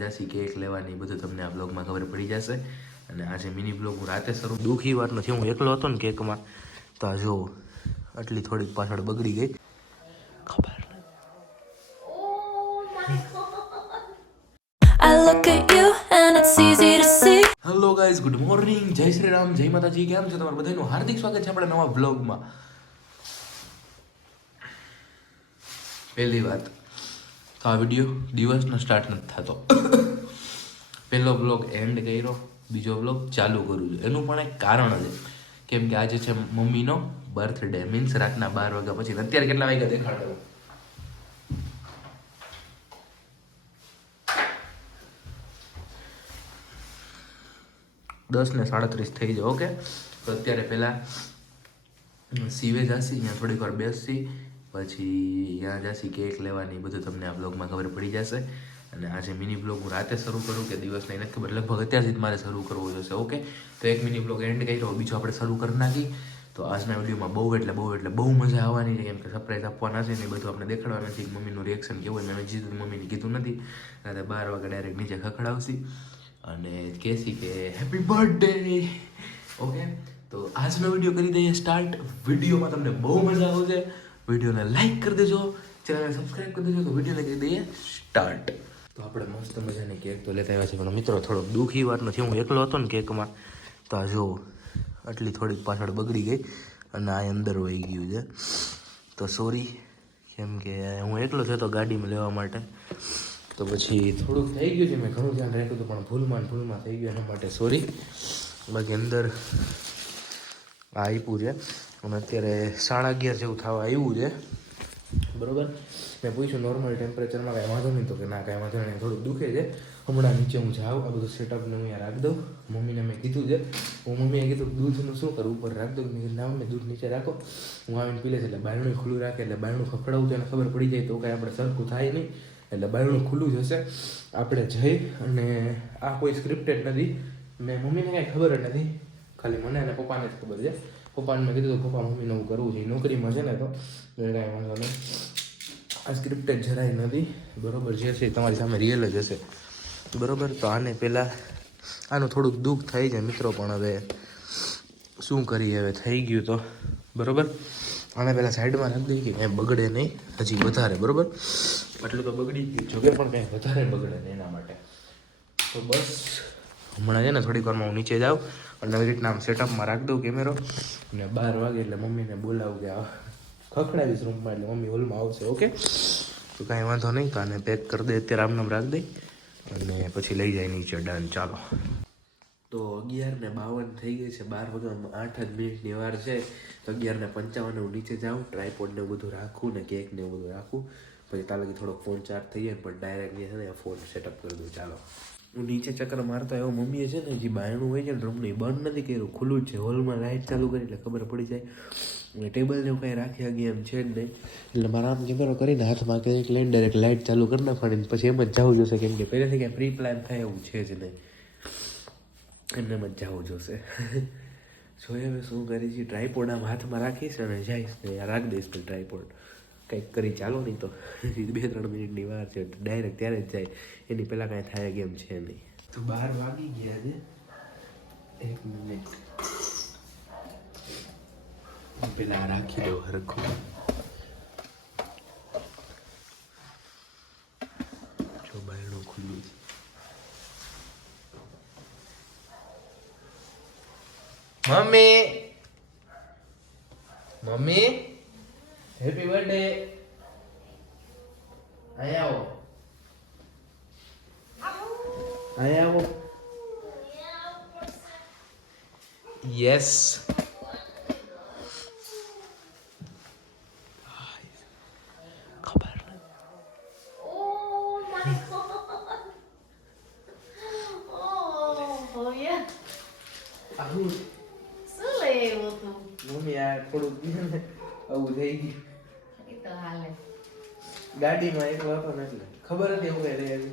જશી cake લેવાની બધું તમને આ બ્લોગમાં ખબર પડી જશે. અને આજે મિની બ્લોગ હું રાતે શરૂ દુઃખી વાત નથી હું એકલો હતો ને કેકમાં તો આ જો આટલી થોડીક પાછળ બગડી ગઈ. ખબર. હેલો ગાઈઝ ગુડ મોર્નિંગ જય શ્રી રામ જય માતાજી. કેમ છે? તમારું બધાનું હાર્દિક સ્વાગત છે આપણા નવા બ્લોગમાં પહેલી વાત તો આ વીડિયો દિવસનો સ્ટાર્ટ નથી થતો. પહેલો બ્લોગ એન્ડ કર્યો, બીજો બ્લોગ ચાલુ કરું છું. એનું પણ એક કારણ છે કેમ કે આજે છે મમ્મીનો બર્થડે મીન્સ રાતના બાર વાગ્યા પછી. અત્યારે કેટલા વાગ્યા દેખાડો? દસ ને સાડત્રીસ થઈ જાય ઓકે તો અત્યારે પહેલાં સીવે જાસી ત્યાં થોડીક વાર બેસી પછી ત્યાં જાસી કેક લેવાની બધું તમને આ બ્લોગમાં ખબર પડી જશે. અને આજે મિની બ્લોગ હું રાતે શરૂ કરું કે દિવસ નહીં નથી ખબર, લગભગ અત્યારથી જ મારે શરૂ કરવો જોશે ઓકે તો એક મિની બ્લોગ એન્ડ કર્યો બીજો આપણે શરૂ કરી નાખી. તો આજના વિડીયોમાં બહુ એટલે બહુ એટલે બહુ મજા આવવાની છે, કેમ કે સરપ્રાઈઝ આપવાના છે ને બધું આપણે દેખાડવા નથી. મમ્મીનું રિએક્શન કેવું હોય મેં જીધું મમ્મીને કીધું નથી. રાતે બાર વાગે ડાયરેક્ટ નીચે ખખડાવશી. અને કહેશી કે હેપી બર્થડે ઓકે તો આજનો વીડિયો કરી દઈએ સ્ટાર્ટ વિડીયોમાં તમને બહુ મજા આવશે. વિડીયોને લાઈક કરી દેજો ચેનલને સબસ્ક્રાઈબ કરી દેજો, તો વિડીયોને કરી દઈએ સ્ટાર્ટ તો આપણે મસ્ત મજાની કેક તો લેતા આવ્યા છે પણ મિત્રો થોડોક દુઃખી વાત નથી હું એકલો હતો ને કેકમાં તો આ જો આટલી થોડીક પાછળ બગડી ગઈ અને આ અંદર વહી ગયું છે. તો સોરી કેમ કે હું એકલો થયો તો ગાડીમાં લેવા માટે. તો પછી થોડુંક થઈ ગયું છે, મેં ઘણું ધ્યાન રાખ્યું હતું, પણ ભૂલમાં ભૂલમાં થઈ ગયું એના માટે સોરી બાકી અંદર આપ્યું છે. અને અત્યારે સાડા અગિયાર જેવું થવા આવ્યું છે. બરોબર? મેં પૂછ્યું નોર્મલ ટેમ્પરેચરમાં કાંઈ વાંધો નહીં તો કે ના, કાંઈ વાંધો નહીં થોડું દુખે છે. હમણાં નીચે હું જાઉં, આ બધું સેટઅપને હું અહીંયા રાખી દઉં. મમ્મીને મેં કીધું છે, હું મમ્મીએ કીધું, દૂધનું શું કરું? ઉપર રાખ દઉં. મેં ના, મમ્મી, દૂધ નીચે રાખો. હું આવીને પી લઈશ એટલે બારણું ખુલ્લું રાખે, એટલે બારણું ખખડાવું તો એને ખબર પડી જાય, તો કાંઈ આપણે સરખું થાય નહીં. એટલે બારણું ખુલ્લું જ હશે. આપણે જઈ અને આ કોઈ સ્ક્રિપ્ટેડ નથી. ને મમ્મીને કાંઈ ખબર જ નથી. ખાલી મને અને પપ્પાને જ ખબર છે. પપ્પાને મેં કીધું પપ્પા મમ્મીને હું કરવું છે, નોકરીમાં છે ને તો. કાંઈ વાંધો નહીં. આ સ્ક્રિપ્ટેડ જરાય નથી, બરાબર જે છે તમારી સામે રિયલ જ હશે. બરાબર? તો આને પહેલાં આનું થોડુંક દુઃખ થઈ જાય મિત્રો, પણ હવે શું કરીએ? હવે થઈ ગયું તો. બરાબર? આને પહેલાં સાઈડમાં રાખી દઈએ કે કાંઈ બગડે નહીં, હજી વધારે, બરાબર? એટલું તો બગડી ગયું જોકે પણ કાંઈ વધારે બગડે નહીં એના માટે. તો બસ. હમણાં છે ને થોડીક વારમાં હું નીચે જાઉં અને આવી રીતના આમ સેટઅપમાં રાખી દઉં કેમેરો અને બાર વાગે એટલે મમ્મીને બોલાવું કે ખખડાવીશ રૂમમાં એટલે મમ્મી હોલમાં આવશે ઓકે તો કાંઈ વાંધો નહીં, તો આને પેક કરી દે, અત્યારે આમનામ રાખી દઈ અને પછી લઈ જાય નીચે ડન ચાલો. તો અગિયાર ને બાવન થઈ ગઈ છે, બાર વાગ્યા આઠ જ મિનિટની વાર છે. તો અગિયાર ને પંચાવન હું નીચે જાઉં ટ્રાયપોડ ને બધું રાખું ને કેક ને બધું રાખું. પછી ત્યાં થોડો ફોન ચાર્જ થઈ જાય પણ ડાયરેક્ટ છે ફોન સેટઅપ કરી દઉં, ચાલો. હું નીચે ચક્કર મારતો એવો મમ્મીએ છે ને જે બાયણું હોય છે ને રૂમનું એ બંધ નથી કર્યું. ખુલ્લું જ છે. હોલમાં લાઇટ ચાલુ કરી એટલે ખબર પડી જાય. અને ટેબલ એવું કાંઈ રાખી હગી એમ છે જ નહીં. એટલે મારા આમ કેમેરો કરીને હાથમાં કે લઈને ડાયરેક્ટ લાઇટ ચાલુ કરી નાખવાની પછી એમ જ જવું જોશે કેમ કે પહેલેથી કાંઈ પ્રી પ્લાન થાય એવું છે જ નહીં. એમને એમ જ જવું જોશે. જોઈએ હવે શું કરી છે ટ્રાયપોડ આમ હાથમાં રાખીશ અને જઈશ. ને રાખી દઈશ ટ્રાયપોડ કંઈક કરી ચાલો નહીં તો. બે ત્રણ મિનિટની વાર છે ડાયરેક્ટ ત્યારે જ જાય. એની પહેલાં કાંઈ થાય કેમ છે નહીં. તો બાર વાગી ગયા છે. એક મિનિટ. પેલા રાખી દો હરખું. જો બાયણું ખુલ્લું મમ્મી હેપી બર્થડે અહીંયા આવો અહીંયા આવો યસ ખબર Oh my god! Oh, yeah. આવું થઈ ગયું એ. ગાડીમાં એક વાપર એટલે ખબર હતી એવું કઈ રહ્યા છે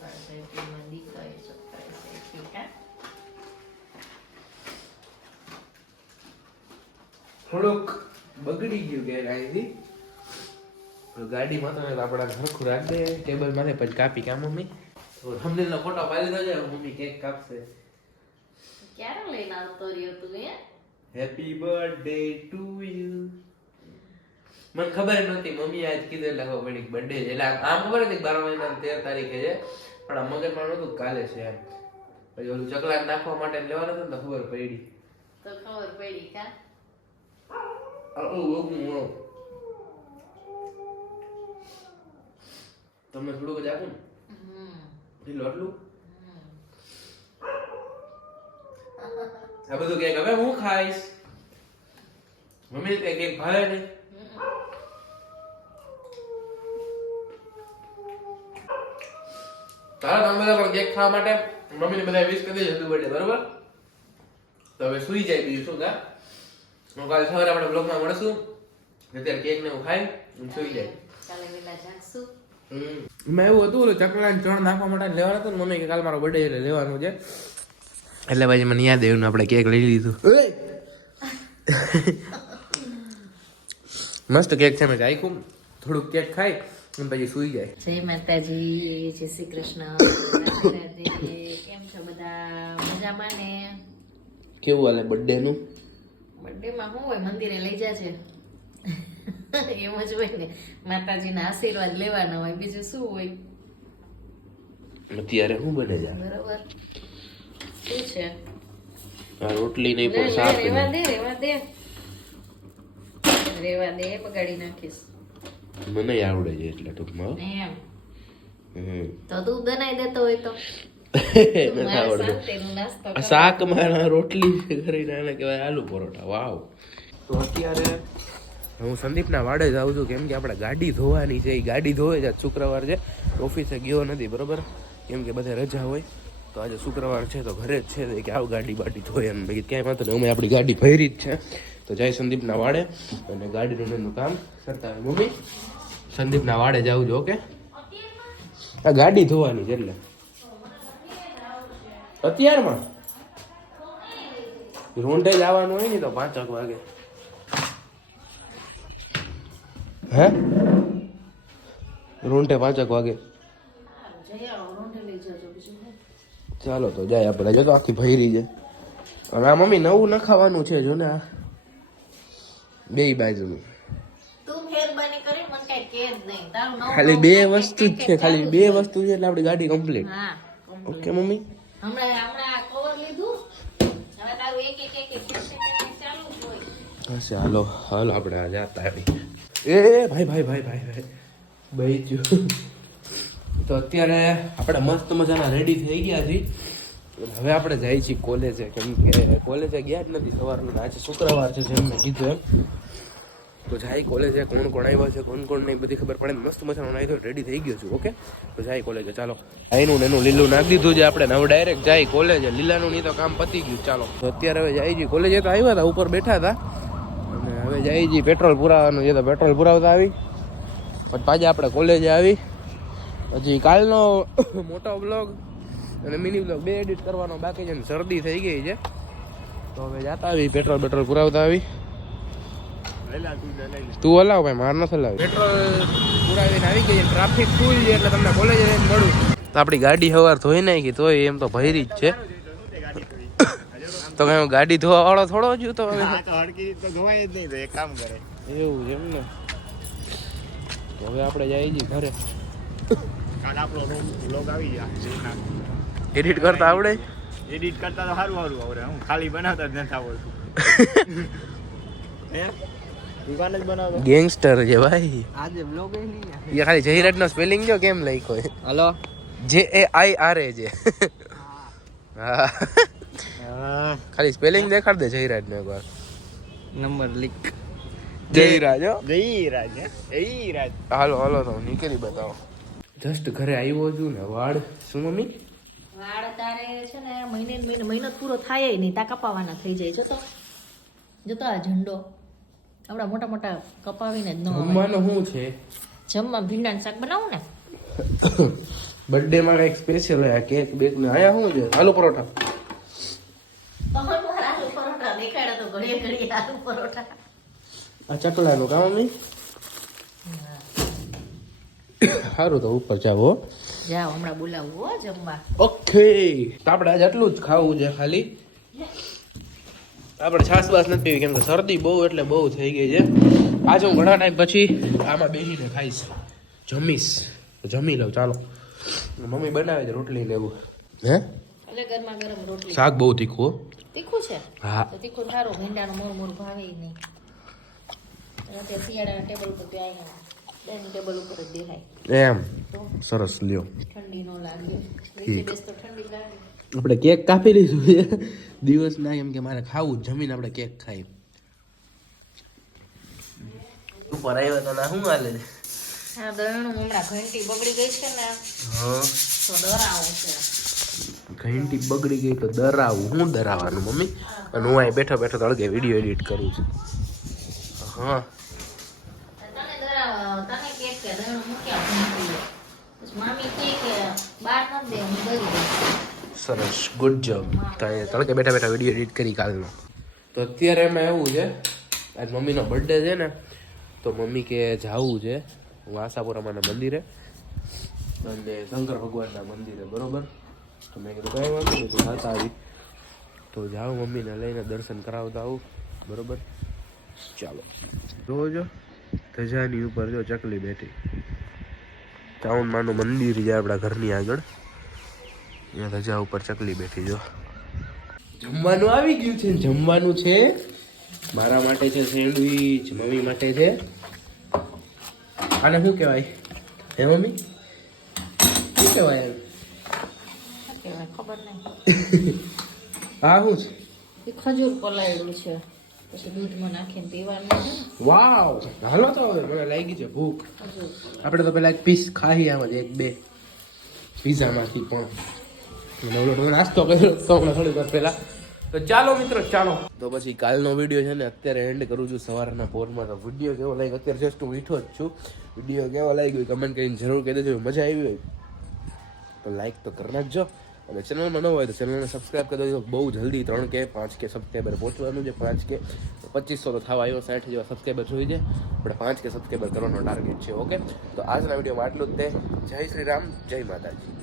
સરસ્વતીમાં દીકરી surprise આપ્યું, હા? થોડુંક બગડી ગયું કે અહીંથી ગાડીમાં તો આપણે સરખું રાખ દે ટેબલમાંથી પછી કાપી કામ મમ્મી. થંબનેલનો ફોટો પાડી દેજો મમ્મી કેક કાપશે. ક્યારે લઈને આવતો રહ્યો તું એ હેપી બર્થડે ટુ યુ મને ખબર નહોતી મમ્મી આજ કીધું એટલે ખબર પડી બર્થડે છે. એટલે આમ- ખબર હતી બાર મહિના તેર તારીખે છે પણ આ મગજમાં નહોતું કાલે છે એમ. પછી ઓલું ચકલા નાખવા માટે લેવાનું હતું ને ખબર પડી. તો ખબર પડી કા. તમને થોડુંક જ આપું ને? આટલું આ બધું કેક હવે હું ખાઈશ. મમ્મી કઈ કેક ભાવે નહીં તારા તમે બધા પણ કેક ખાવા માટે મમ્મીને બધા વિશ કરી દેજો બર્થડે બરોબર? તો હવે સુઈ જાય બીજું શું કા હું કાલે સવારે આપણે બ્લોગમાં મળશું. અત્યારે કેક ને એવું ખાઈ હું સુઈ જાય કાલે વેલા જાગશું એમાં એવું હતું ઓલું ચકલા ચણ નાખવા માટે લેવાનું હતું મમ્મી કે કાલ મારો બર્થડે એટલે લેવાનું છે. એટલે પછી મને યાદ આવ્યું આપણે કેક લઈ લીધું. મસ્ત કેક છે મેં ચાખ્યું થોડુંક કેક ખાઈ અને પછી સુઈ જાય. જય માતાજી જય શ્રી કૃષ્ણ. કેમ છો બધા? મજામાં ને? કેવું હાલે બર્થડે નું? બર્થડે માં શું હોય મંદિરે લઈ જાજે. એમ જ હોય ને માતાજીના આશીર્વાદ લેવાના હોય બીજું શું હોય? અત્યારે શું બને છે બરોબર. શું છે? રોટલી નહીં પણ શાક રેવા દે રેવા દે. રેવા દે બગાડી નાખીશ. મને આવડે છે એટલે ટૂંકમાં. એમ. તો તું બનાવી દેતો હોય તું. નથી આવડતું. શાક મારા રોટલી કરીને એને કહેવાય આલુ પરોઠા વાવ તો અત્યારે હું સંદીપના વાડે જ આવું છું કેમ કે આપણે ગાડી ધોવાની છે એ ગાડી ધોવે છે શુક્રવાર છે. ઓફિસે ગયો નથી બરોબર? કેમ કે બધે રજા હોય તો આજે શુક્રવાર છે તો ઘરે જ છે કે આવ ગાડી બાડી ધોય એમ. મેં કીધું ક્યાંય વાંધો નહીં અમે આપણી ગાડી ભરી જ છે. તો જય સંદીપના વાડે અને ગાડીનું એનું કામ કરતા હોય મમ્મી સંદીપના વાડે જાઉં છું ઓકે? આ ગાડી ધોવાની છે એટલે. અત્યારમાં રોંઢે જ આવવાનું હોય ને તો પાંચક વાગે. હે? રોંઢે પાંચક વાગે? ચાલો તો જાય આપણે. જો તો આખી ભૈરી છે. અને આ મમ્મી નવું નખાવાનું છે જો ને આ. બે બાજુનું. તું મહેરબાની કરી મને કઈ કે જ નહીં તારું નવું ખાલી બે વસ્તુ જ છે ખાલી બે વસ્તુ છે એટલે આપણી ગાડી કમ્પ્લીટ ઓકે મમ્મી? હમણાં હમણાં એક ચાલુ હાલો. આપણે આ જાતા આવી એ, ભાઈ ભાઈ ભાઈ ભાઈ ભાઈ. ભાઈ ગયું તો અત્યારે આપણે મસ્ત મજાના રેડી થઈ ગયા છીએ. હવે આપણે જઈએ છીએ કોલેજે કેમ કે કોલેજે ગયા જ નથી સવારનું. આજે શુક્રવાર છે જેમ મેં કીધું એમ. તો જાય કોલેજે કોણ કોણ આવ્યો છે, કોણ કોણ નહીં, બધી ખબર પડે. મસ્ત મજાનો નાઈ રેડી થઈ ગયો છું ઓકે તો જાય કોલેજે ચાલો. આઈનું ને એનું લીલું નાખી દીધું છે આપણે. હવે ડાયરેક્ટ જાય કોલેજે લીલાનું નહીં તો કામ પતી ગયું. ચાલો. તો અત્યારે હવે જાય છીએ કોલેજે તો આવ્યા હતા, ઉપર બેઠા હતા. અને હવે જાય છીએ પેટ્રોલ પુરાવાનું છે તો પેટ્રોલ પુરાવતા આવી. પણ પાછા આપણે કોલેજે આવી. હજી કાલનો મોટો બ્લોગ અને મિની બ્લોગ બે એડિટ કરવાનો બાકી છે ને શરદી થઈ ગઈ છે. તો હવે જાતા આવી પેટ્રોલ પેટ્રોલ પુરાવતા આવી. તું હલાવ ભાઈ માર નથી હલાવ. પેટ્રોલ પુરાવીને આવી ગઈ ટ્રાફિક ફૂલ છે એટલે તમને કોલેજ મળું તો આપણી ગાડી સવાર ધોઈ નાખી તો એમ તો ભરી જ છે. તો કઈ ગાડી ધોવા વાળો થોડો જ તો હવે? હડકી તો ધોવાય જ નહીં તો એક કામ કરે. એવું છે એમ ને? તો હવે આપણે જઈએ છીએ ઘરે. કાલ આપણો બ્લોગ આવી જાય એડિટ કરતા આવડે? એડિટ કરતા તો સારું સારું આવડે. હું ખાલી બનાવતા જ નથી આવડતું. હે? દુકાન જ બનાવતો. ગેંગસ્ટર છે ભાઈ. આજે બ્લોગ નહીં એ ખાલી જયરાજ નો સ્પેલિંગ જો કેમ લખ્યો છે? હલો? જે એ આઈ આર એ જે હા. ખાલી સ્પેલિંગ દેખાડ દે જયરાજ નો એકવાર. Number leak. જયરાજ હો. જયરાજ હે? હાલો હાલો તો નીકળી બતાવો. જસ્ટ ઘરે આવ્યો છું ને વાળ. શું મમ્મી? વાળ તારે છે ને મહિને મહિને મહિનો પૂરો થાય નહીં તા કપાવાના થઈ જાય. જતો જતો આ ઝંડો. આપણા મોટા મોટા કપાવીને જ ન જમવાનું શું છે? જમવા ભીંડાનું શાક બનાવું ને. બર્થડે માં કંઈક સ્પેશિયલ હોય કેક બેક ને આયા શું છે? આલુ પરોઠા. આલુ પરોઠા દેખાડ્યા તો ઘડીએ ઘડીએ આલુ પરોઠા. આ ચકલાનું કામ મમ્મી? સારું તો ઉપર જાવ હો. જાઓ હમણાં બોલાવું હો જમવા. ઓકે તો આપણે આજે આટલું જ ખાવું છે ખાલી. આપણે છાસ બાસ નથી પીવી કેમ કે શરદી બહુ એટલે બહુ થઈ ગઈ છે. આજે હું ઘણા ટાઈમ પછી આમાં બેસીને ખાઈશ. જમીશ. જમી લઉં ચાલો. મમ્મી બનાવે છે રોટલી લેવું હે? ગરમ શાક બહુ તીખું તીખું છે? હા. તીખું સારું ભીંડાનું મોર મોર ભાવે નહીં. શિયાળાના ટેબલ ઉપર ડાઇનિંગ ટેબલ ઉપર જ દેખાય. એમ. સરસ લ્યો. ઠંડી નો લાગે. ઠંડી લાગે. આપણે કેક કાપી લીધું છે. દિવસ ના એમ કે મારે ખાવું જ, જમીને આપણે કેક ખાઈ. ઉપર આવ્યો તો ના શું હાલે? હા દરણું હમણાં ઘંટી બગડી ગઈ છે ને હા. તો ડરાવું છે. ઘંટી બગડી ગઈ તો ડરાવું હું ડરાવાનું મમ્મી? અને હું અહીં બેઠો બેઠો તળગે વીડિયો એડિટ કરું છું. હા. તને ડરાવ તને કે કે દરણું મૂક્યા ઘંટી પછી મામી કે કે બાર ન દે હું કરી ગઈ સરસ ગુડ જોબ તડકે બેઠા બેઠા વીડિયો એડિટ કરી કાલનો. તો અત્યારે એમાં એવું છે. આજ મમ્મીનો બર્થડે છે ને, તો મમ્મી કે જાવું છે હું વાસાપુરામાના મંદિરે. અને શંકર ભગવાનના મંદિરે, બરોબર? તો મેં કીધું કાંઈ વાંધો નહીં, તો આવી તો જાઓ મમ્મીને લઈને દર્શન કરાવતા આવું, બરોબર? ચાલો. જોજો ધજાની ઉપર જો ચકલી બેઠી. ટાઉનમાંનું મંદિર છે આપણા ઘરની આગળ. અહીંયા રજા ઉપર ચકલી બેઠી જો. જમવાનું આવી ગયું છે જમવાનું છે. મારા માટે છે સેન્ડવીચ મમ્મી માટે છે. આને શું કહેવાય? હે મમ્મી? શું કહેવાય એમ ખબર નહીં. હા શું છે? ખજૂર પલાળ્યું છે. પછી દૂધમાં નાખીને પીવાનું છે. વાવ! હાલો તો હવે મને લાગી છે ભૂખ. આપણે તો પેલા એક પીસ ખાઈ આમાં એક બે. પીઝામાંથી પણ. નાસ્તો કર્યો તો થોડી વાર પહેલા. તો ચાલો મિત્રો, ચાલો. તો પછી કાલનો વીડિયો છે ને, અત્યારે એન્ડ કરું છું સવારના પોરમાં. તો વીડિયો કેવો લાગ્યો? અત્યારે જસ્ટ હું વીઠો જ છું. વીડિયો કેવો લાગ્યો કમેન્ટ કરીને જરૂર કહી દેજો મજા આવી હોય. તો લાઈક તો કરી નાખજો. અને ચેનલમાં ન હોય તો ચેનલને સબસ્ક્રાઈબ કરી દેજો. બહુ જલ્દી ત્રણ કે, પાંચ કે સબસ્ક્રાઈબર પહોંચવાનું છે, પાંચ કે પચીસો તો થવા આવ્યો, સાઠ જેવા સબસ્ક્રાઈબર જોઈએ છે. પણ પાંચ કે સબસ્ક્રાઈબર કરવાનો ટાર્ગેટ છે ઓકે તો આજના વિડીયોમાં આટલું જ તે. જય શ્રી રામ, જય માતાજી.